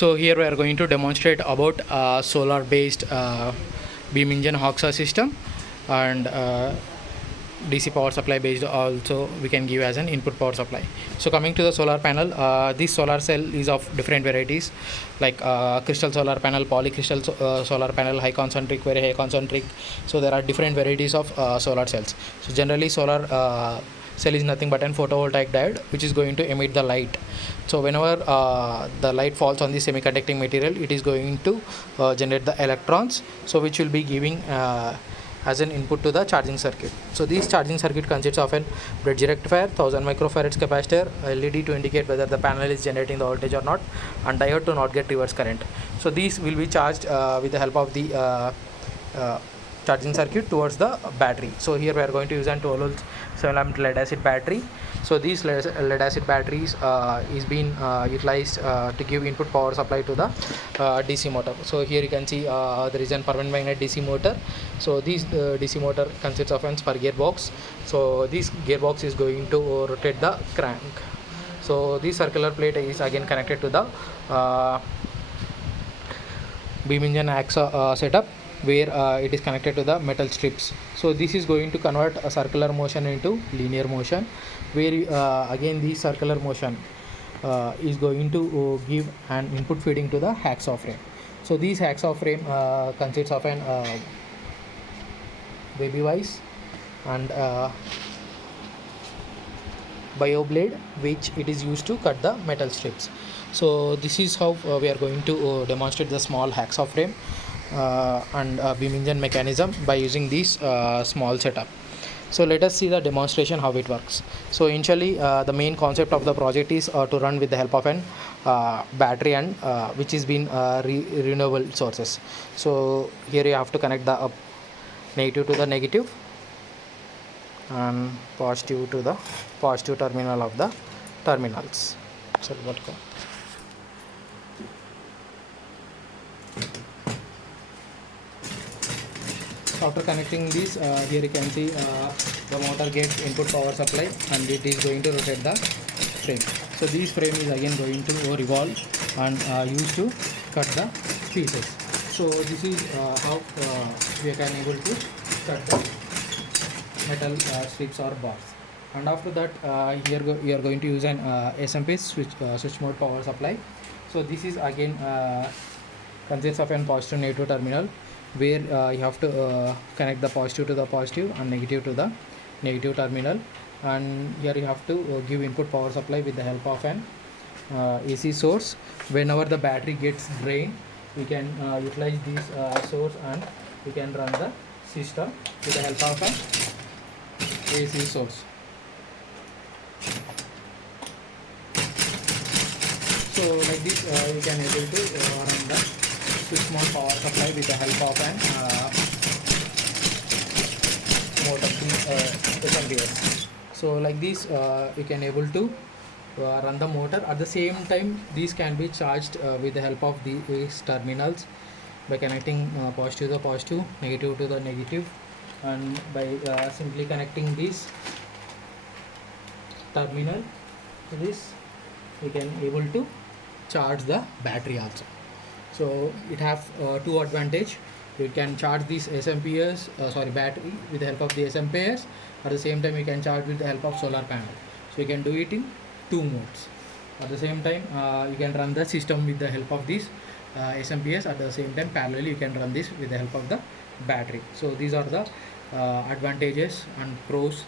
So here we are going to demonstrate about solar based beam engine Hacksaw system, and DC power supply based also we can give as an input power supply. So coming to the solar panel, this solar cell is of different varieties, like crystal solar panel, polycrystal solar panel, high concentric, very high concentric. So there are different varieties of solar cells. So generally solar cell is nothing but an photovoltaic diode which is going to emit the light. So whenever the light falls on the semiconducting material, it is going to generate the electrons, so which will be giving as an input to the charging circuit. So this charging circuit consists of an bridge rectifier, 1000 microfarads capacitor, LED to indicate whether the panel is generating the voltage or not, and diode to not get reverse current. So these will be charged with the help of the charging circuit towards the battery. So here we are going to use an 12 volt 7 amp lead acid battery. So these lead acid batteries is being utilized to give input power supply to the DC motor. So here you can see there is a permanent magnet DC motor. So this DC motor consists of a spur gearbox. So this gearbox is going to rotate the crank. So this circular plate is again connected to the beam engine Hacksaw setup, where it is connected to the metal strips. So this is going to convert a circular motion into linear motion, where again the circular motion is going to give an input feeding to the Hacksaw frame. So this Hacksaw frame consists of an baby vise and bio blade, which it is used to cut the metal strips. So this is how we are going to demonstrate the small Hacksaw frame and beam engine mechanism by using this small setup. So let us see the demonstration how it works. So initially the main concept of the project is to run with the help of an battery, and which is been renewable sources. So here you have to connect the negative to the negative and positive to the positive terminal of the terminals. So after connecting this, here you can see the motor gets input power supply, and it is going to rotate the frame. So this frame is again going to revolve and used to cut the pieces. So this is how we can able to cut the metal strips or bars. And after that, here we are going to use an SMPS switch mode power supply. So this is again consists of an positive negative terminal, where you have to connect the positive to the positive and negative to the negative terminal, and here you have to give input power supply with the help of an AC source. Whenever the battery gets drained, we can utilize this source, and we can run the system with the help of an AC source. So like this you can able to run the switch mode power supply with the help of an motor SMPS. So like this you can able to run the motor. At the same time, these can be charged with the help of these terminals by connecting positive to the positive, negative to the negative, and by simply connecting this terminal to this, we can able to charge the battery also. So it have two advantage. You can charge this SMPS battery with the help of the SMPS. At the same time, you can charge with the help of solar panel. So you can do it in two modes. At the same time, you can run the system with the help of this SMPS. At the same time, parallelly you can run this with the help of the battery. So these are the advantages and pros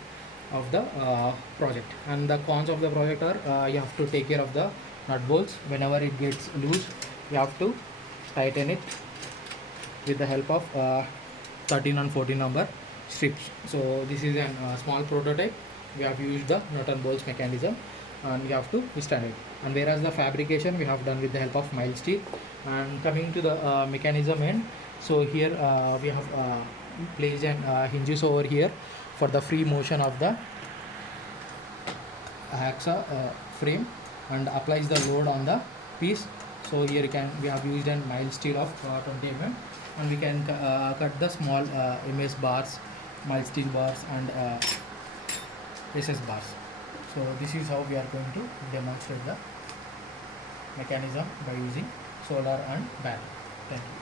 of the project. And the cons of the project are you have to take care of the nut bolts. Whenever it gets loose, you have to tighten it with the help of 13 and 14 number strips. So this is a small prototype. We have used the nut and bolts mechanism, and we have to withstand it. And whereas the fabrication we have done with the help of mild steel. And coming to the mechanism end, so here we have placed an hinges over here for the free motion of the Hacksaw frame, and applies the load on the piece. So here we have used a mild steel of 20 mm, and we can cut the small MS bars, mild steel bars, and SS bars. So this is how we are going to demonstrate the mechanism by using solar and battery. Thank you.